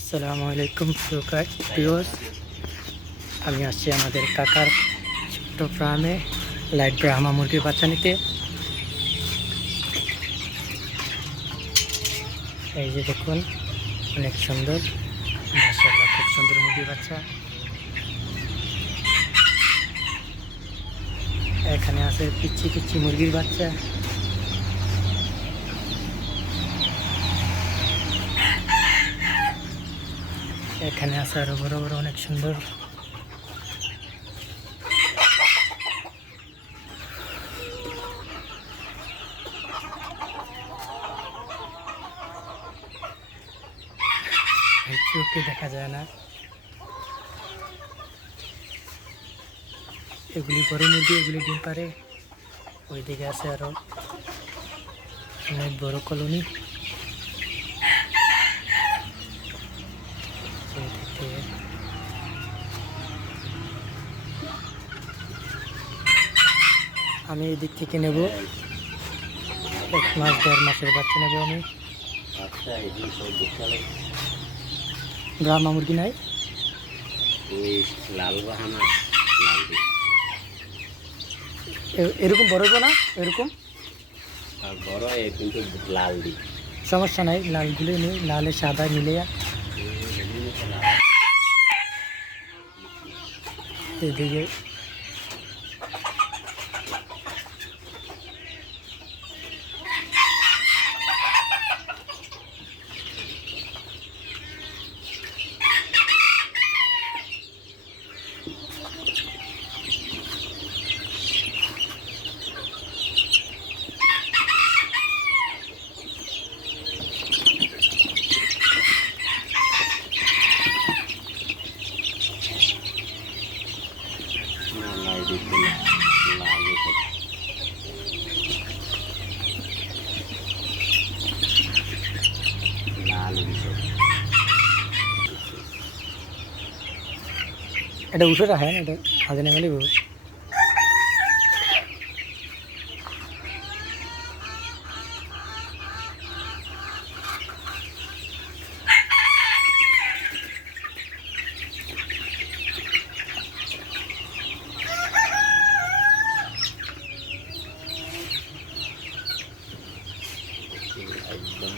আসসালামু আলাইকুম সুকার আমি আসছি আমাদের কাকার ছোট্ট ফার্মে, লাইট ব্রাহ্মা মুরগির বাচ্চা নিতে। এই যে দেখুন, অনেক সুন্দর মাসাল্লাহ খুব সুন্দর মুরগির বাচ্চা। এখানে আছে পিচ্ছি পিচ্ছি মুরগির বাচ্চা। এখানে আছে আরও বড় বড়, অনেক সুন্দর। চোখে দেখা যায় না। এগুলি বড় মুরগি এগুলি ডিম পারে ওইদিকে আছে আরও অনেক বড় কলোনি এদিকে আমি এদিক থেকে নেব। এক মাস দেড় মাসের বাচ্চা নেব আমি। আচ্ছা ব্রাহ্মা মুরগি নাই? লাল বাহানা এরকম বড় না? এরকম? আর বড় কিন্তু লাল দিক সমস্যা নাই লালগুলো নেই লালে সাদা মিলে এদিকে লাল সব লাল সব এটা উঠে রাখে না এটা হাতে নেমে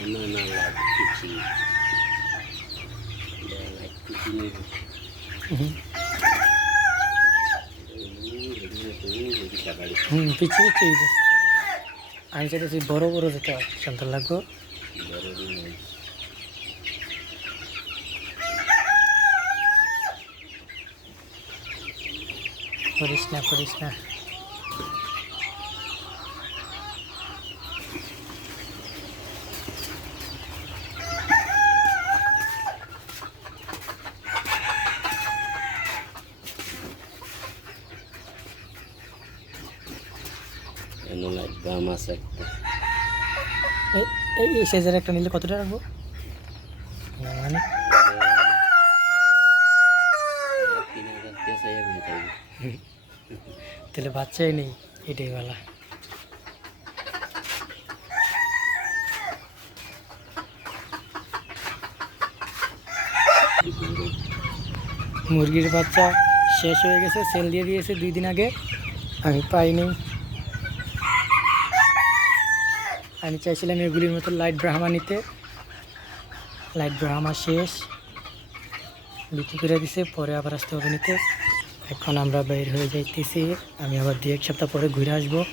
লিব বাহানা না লাল কিছু লাল কিছু নেই হুম পিছি পিছি হইব। আমি চাইতেছি বড় বড় যেতে সুন্দর লাগবো করিস না করিস না দাম আছে একটা। এই এই সাইজের একটা নিলে কতটা রাখব? মানে? তাহলে বাচ্চাই নেই, এটাই বলা। মুরগির বাচ্চা শেষ হয়ে গেছে, সেল দিয়ে দিয়েছে দুই দিন আগে। আমি পাইনি। আমি চাইছিলাম এগুলির মতো লাইট ব্রাহ্মা নিতে। লাইট ব্রাহ্মা শেষ। বিক্রি করে দিছে, পরে আবার আসতে হবে নিতে। এখন আমরা বের হয়ে যাইতেছি। আমি আবার দু এক সপ্তাহ পরে ঘুরে আসব।